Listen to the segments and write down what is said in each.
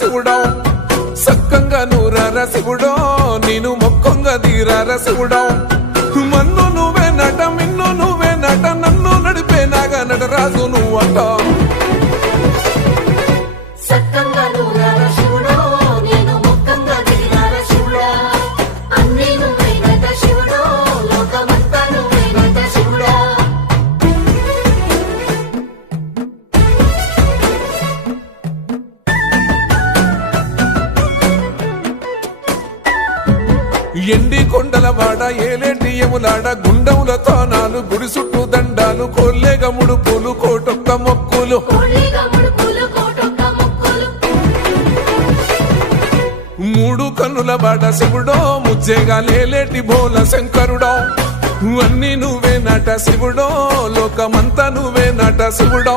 శివుడో సక్కంగా నూరార శివుడో నేను మొక్కంగా దీరార శివుడో. మన్ను నువ్వే నట మిన్ను నువ్వే నట నన్ను నడిపే నాగా నటరాజు నువ్వు సక్కంగా ఎములాడ గుండముల తానాలు గుడి చుట్టూ దండాలు కొల్లేగ ముడుపులు కోటొక్క మొక్కులు. మూడు కన్నుల బాట శివుడో ముజ్జేగా లేలేటి బోల శంకరుడో. అన్ని నువ్వే నట శివుడో లోకమంతా నువ్వే నట శివుడో.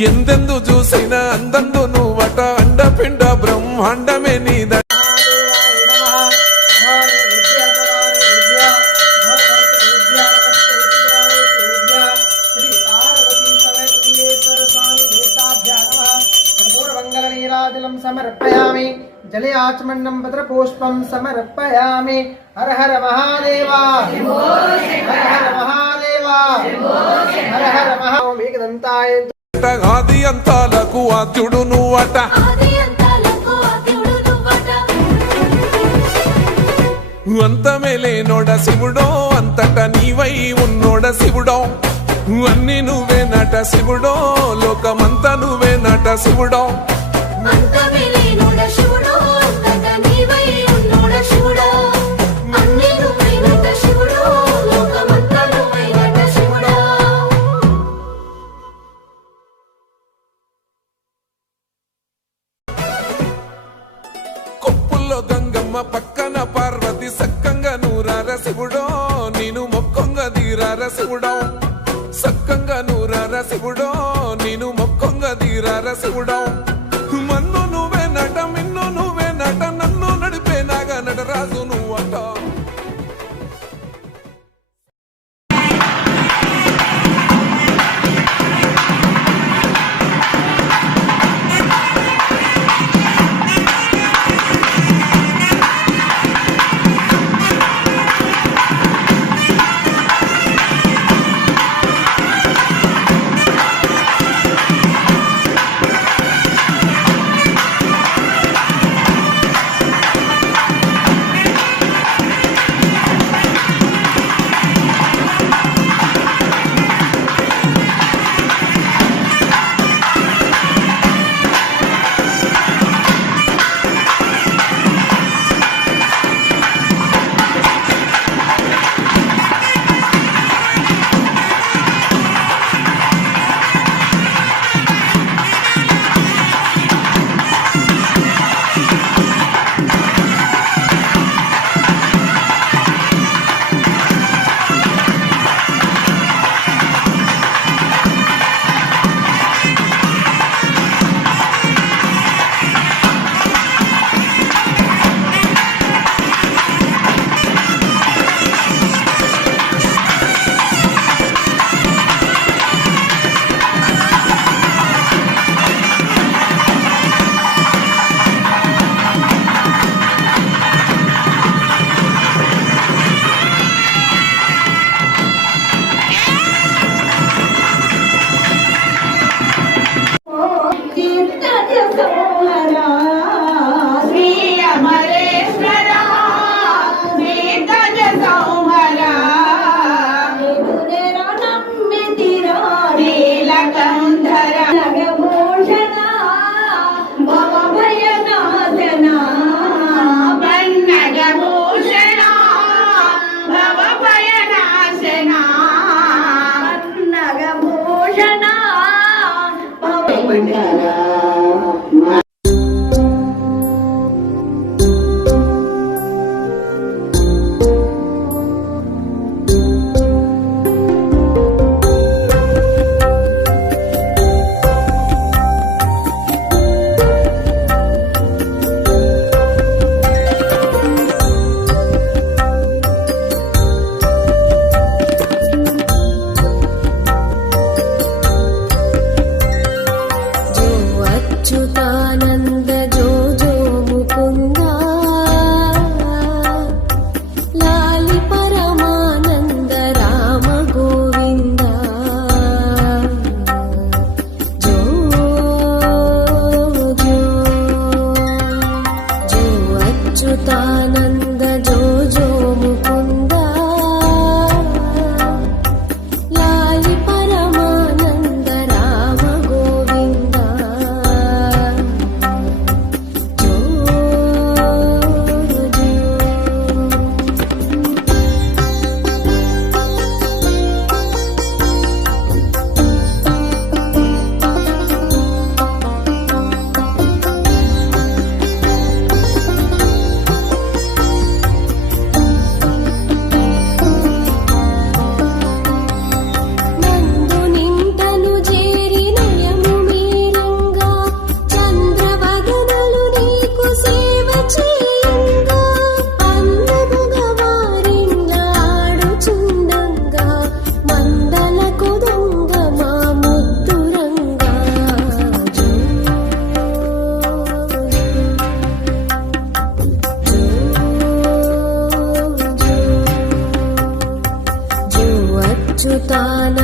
ఎందెందు చూసైనా అందందు నువ్వట అండపిండ బ్రహ్మాండమే నీద సమర్పయామి. జలే ఆచమన్నం భద్రపుష్పం సమర్పయామి. హర హర మహాదేవా. హర హర మహాదేవా. హర హర మహా మేఘదంతాయ నువ్వట ఆది అంతాలకు ఆద్యుడు నువ్వట. అంతమే లేనోడ శివుడో అంతట నీవై ఉన్నోడ శివుడో. అన్ని నువ్వే నట శివుడో లోకమంతా నువ్వే నట శివుడో. అంతమిలేనుడ శివుడో, నటరాజు నువ్వట पान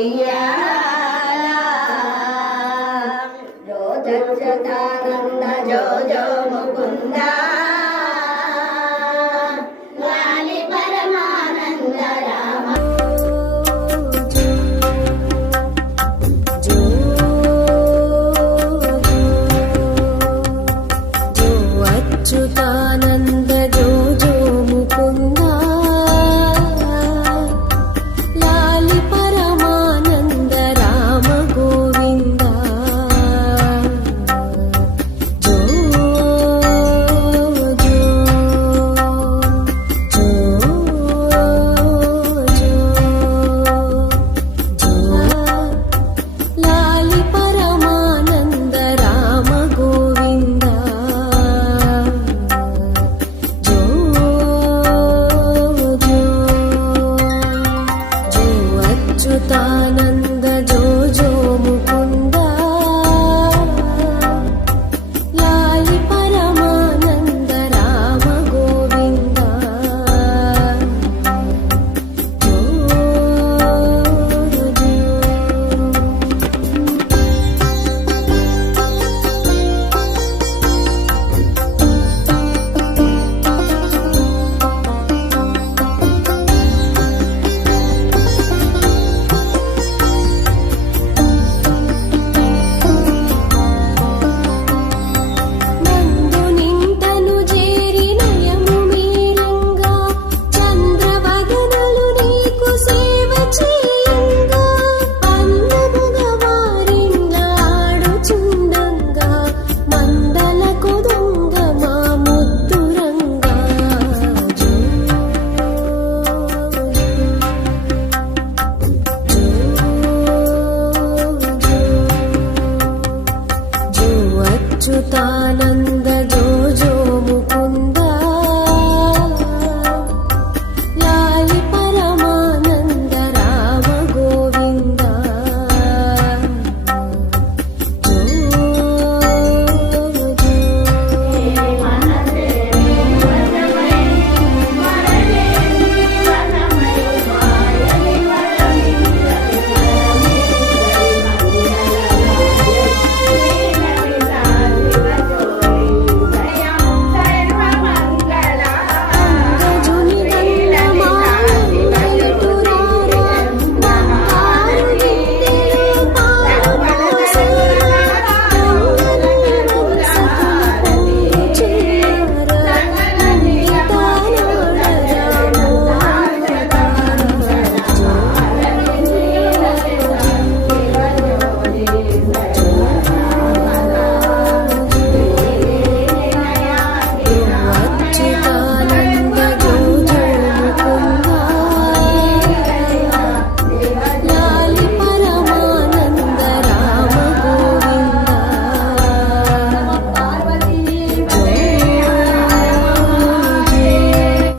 ఉయ్యాల రోజ చతానంద జో జో